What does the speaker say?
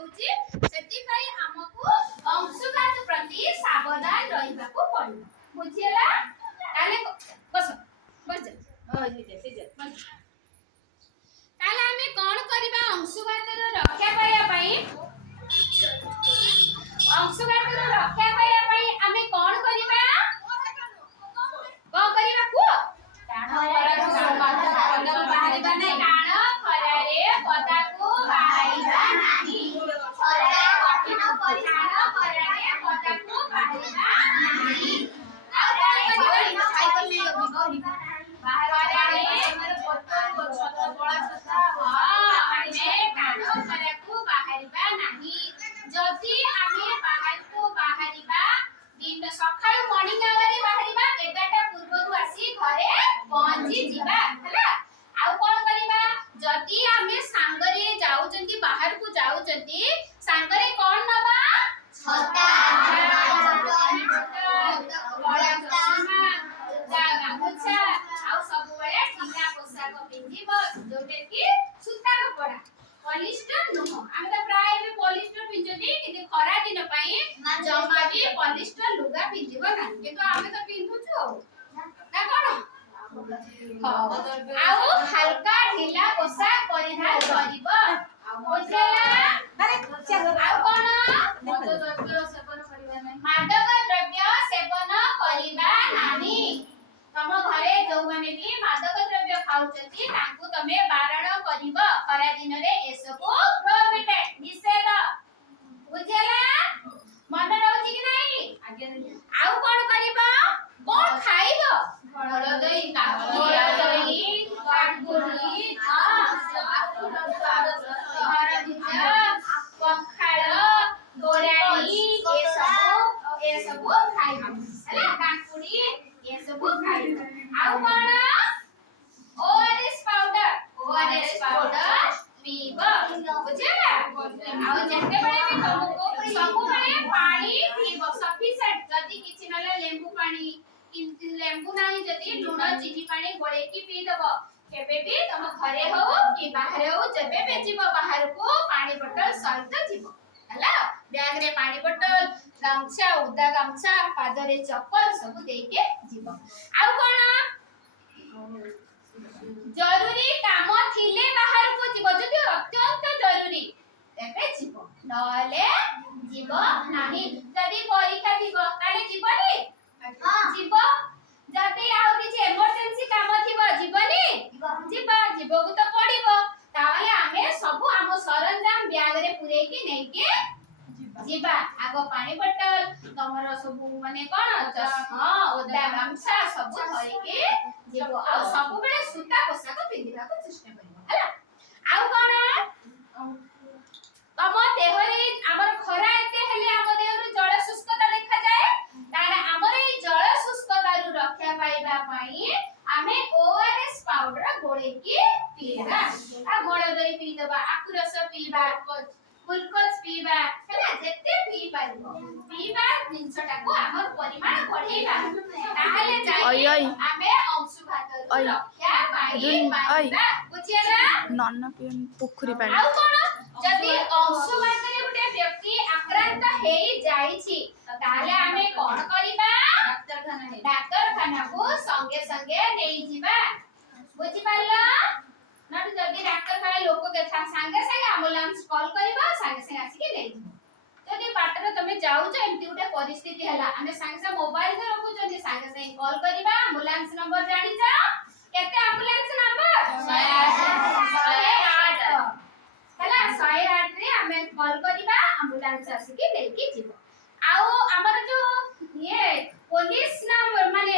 होची सेति पई हमकु अंशुघात प्रति सावधान रहिबाकु पड़िबो बुझियला ताले बस बस ताले हमें कोन करबा अंशुघात रक्षा पाया पई अंशुघात रक्षा पाया पई हमें कोन करबा को करबा को टाण बाहरिबा नै टाण खरारे पदाकु बाहरिबा नाही खरा कठिन परिणाम खरारे पदाकु बाहरिबा नाही आ साइकिल ले बाहरारे बोतल छत बड़ा छता हमें टाण खराकु बाहरिबा नाही जदी हमें बाहरकु बाहरिबा दिन सकाळ मॉर्निंग आवर बाहरिबा 11टा पूर्वरु आसी घरे पहुंची जिबा हला आउ कोन करिबा जदी हमें सांगरे जाउचंती बाहर को जाउचंती सांगरे कोन नबा छता बड़ा चश्मा गामुछा आउ सब बेले ढिला पोशाक पिंधिबो जोटे की सूता कपड़ा पॉलिस्टर नुह हम तो प्राय में पॉलिस्टर पिंजती कि खरा दिन पई जमा भी पॉलिस्टर लुगा पिंजिबो ना किंतु हम तो पिंधुछु ना कोन आउ हल्का ढिला पोशाक परिधान करिबो बुझला अरे आउ कोन मादक द्रव्य सेवन करिबा नाही तम घरे जो माने भी मादक द्रव्य खाउचती तांकु तमे बारण करिबो खरा दिन रे एसको प्रोहिबिटेड निषेध बुझला मन रहउची कि नाही आगे आउ कोन करिबो कोन खाइबो फल दही काकुली पखाळ गोराणी ए सब खाइबो हला काकुली ए सब खाइबो आउ कोन ओआरएस पाउडर पीबो बुझला आउ जते बळे भी तुमको सब बळे पानी पीबो सफिशिएंट जदी किछि नले लेंबू पानी किंतु लेंबू नाही जदी लूण चीनी पानी गोळे की पी दबो केबे भी तुम घरे हो कि बाहर हो जबे बेचिबो बाहर को पानी बोतल सहित जीवो हला बैग रे पानी बोतल गामछा उदा गामछा पादरे चप्पल सब देके जीवो आउ कोन जरूरी काम थिले बाहर को जीवो जदी अत्यंत जरूरी तबे जीवो नले जीवो नाही जदी परीक्षा दिबो ताले जीवनी जीवो जदी आउ किछि इमरजेंसी काम थिबो जीवनी जीवो को तो पड़िबो ताले हमें सब हम सरंजाम बैग रे पुरे की नै के जीवा आगो पानी बोतल तमर सब माने कोन हां ओदा गामछा सब धरि के जीवो आ सब बेले सूता पोशाक पिंधिबा को चेष्टा करिबो हला आउ कोन तम देहरे हमर खरा एते हेले हम देहरु जल शुष्कता देखा जाए तारे हमर ए जल शुष्कता रु रक्षा पाइबा पई हमें ओआरएस पाउडर गोळे की पीबा आ गोळ दई पी दबा आकु रस पीबा ग्लूकोज पीबा हला जते पी पाइबो पीबा जिंसटा को हमर परिमाण बढ़ेबा ताहले जाई हमें अंशुघात रु रक्षा पाइबा बुझियला नन्ना पियन पोखरी पानी आउ कोन जदी अंशुघात रे गुटे व्यक्ति आक्रांत हेई जाईछि ताहले हमें कोन करिबा डाक्टर खाना को संगे संगे नेई जिबा बुझि पाला नटु जदी डाक्टर खाना लोक के संगे संगे एम्बुलेंस कॉल करिबा संगे संगे आसी के नेई जिबो जदी बाटर तमे जाउ छ एमती गुटे परिस्थिति हला हमें संगे संगे मोबाइल से रखु जदी संगे संगे कॉल करिबा एम्बुलेंस नंबर जानि छ केते एम्बुलेंस नंबर 108 हला 108 रे हमें कॉल करिबा एम्बुलेंस आसी के नेई के जिवो आउ हमर जो ये पुलिस नंबर माने